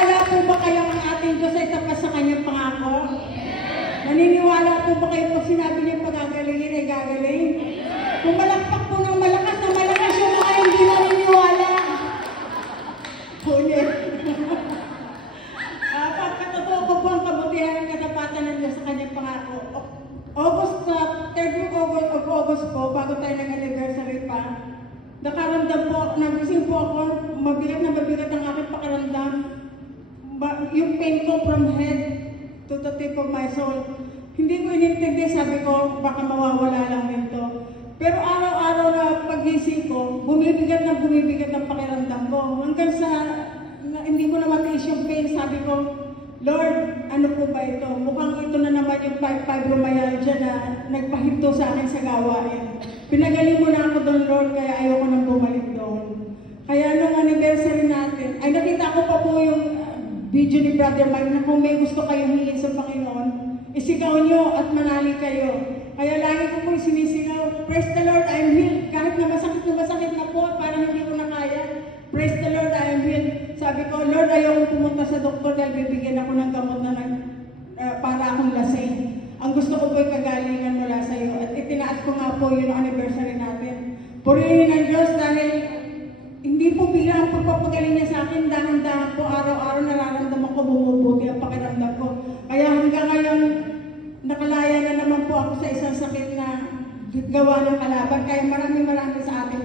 Naniniwala po ba kayo ang ating Diyos ay tapat sa kanyang pangako? Naniniwala po ba kayo pag sinabi niya pagagalingin ay gagaling? Pumalakpak po ng malakas na malakas yung mga hindi naniniwala. Kulit. Pagkatotoo ko po ang kabutihan at katapatan ng Diyos sa kanyang pangako. August, 3rd week of August po, bago tayo nag-anniversary pa, nakaramdam po, nagising po ako, mabigat na mabigat ang aking pakiramdam. Yung pain ko from head to the tip of my soul. Hindi ko inintindi, sabi ko, baka mawawala lang nito. Pero araw-araw na pag-gising ko, bumibigat ang pakiramdam ko. Hanggang sa, hindi ko na matiis yung pain, sabi ko, Lord, ano po ba ito? Mukhang ito na naman yung fibromyalgia na nagpahinto sa akin sa gawain. Pinagaling mo na ako doon, Lord, kaya ayoko nang bumalik doon. Kaya nung anniversary natin, ay nakita ko pa po yung video ni Brother Mike na kung may gusto kayong hingin sa Panginoon, isigaw nyo at manali kayo. Kaya lagi ko po sinisigaw, praise the Lord, I am healed. Kahit na masakit na po, parang hindi ko na kaya. Praise the Lord, I am healed. Sabi ko, Lord, ayaw pumunta sa doktor dahil bibigyan ako ng gamot na para akong lasing. Ang gusto ko po ay kagalingan mula sa iyo. At itinaas ko nga po yung anniversary natin. Purihin ang Diyos dahil hindi po bigla ang pagpapagaling niya sa akin. Dahan-dahan po, araw-araw nararamdaman ko bumubuti ang pakiramdam ko. Kaya hanggang ngayon, nakalaya na naman po ako sa isang sakit na gawa ng kalaban. Kaya maraming sa ating